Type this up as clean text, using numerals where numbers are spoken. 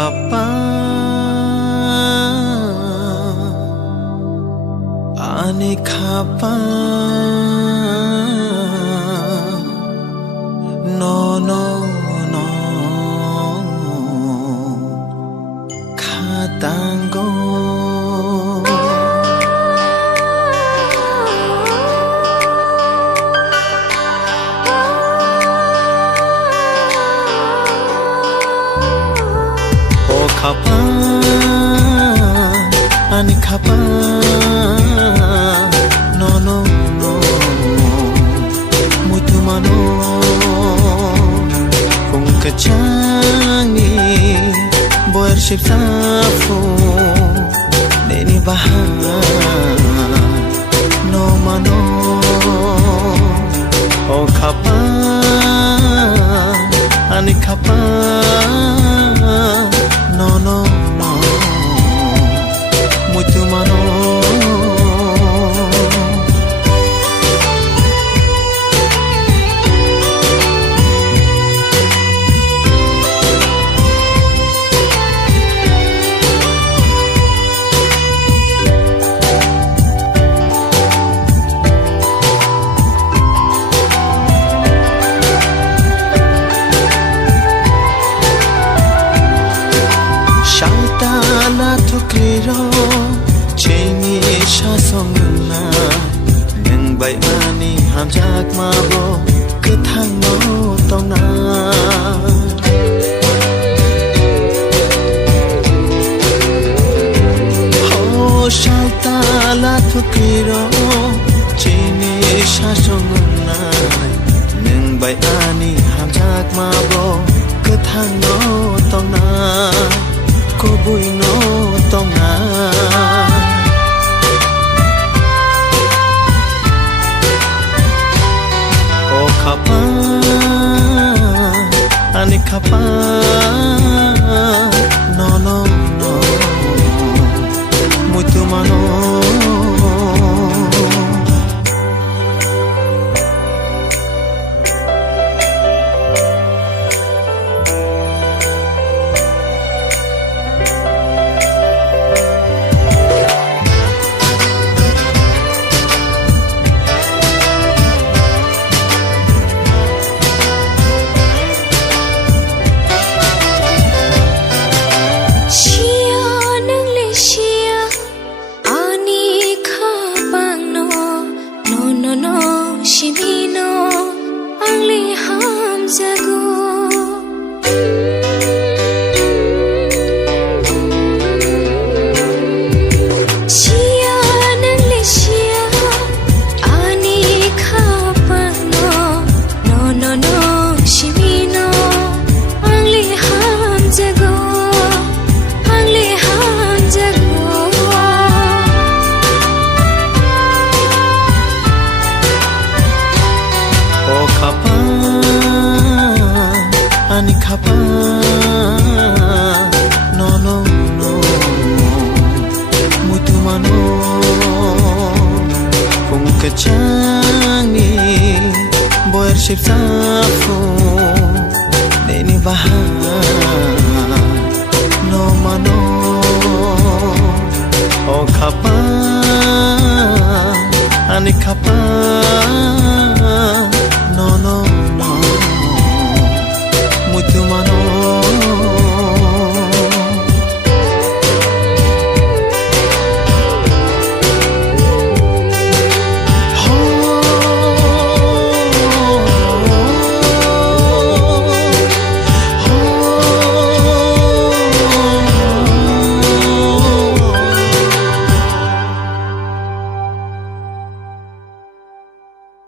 khapa ani khapa no no no khatango khapa ani khapa no no no mutu mano kung kachangi boer shiftafu neni bahan no mano o khapa ani khapa no no no muito mano Shaitala thukliro cheni shasongna nang bai ani hamjak mabo kthang no tongna oh shaitala thukliro cheni shasongna nang bai ani hamjak mabo kthang no tongna ko bui no tonga o khapa ani khapa no no no muito mano ani khapa no no no muito mano kung kachangi boer shiftafu neni bahan no mano o khapa ani khapa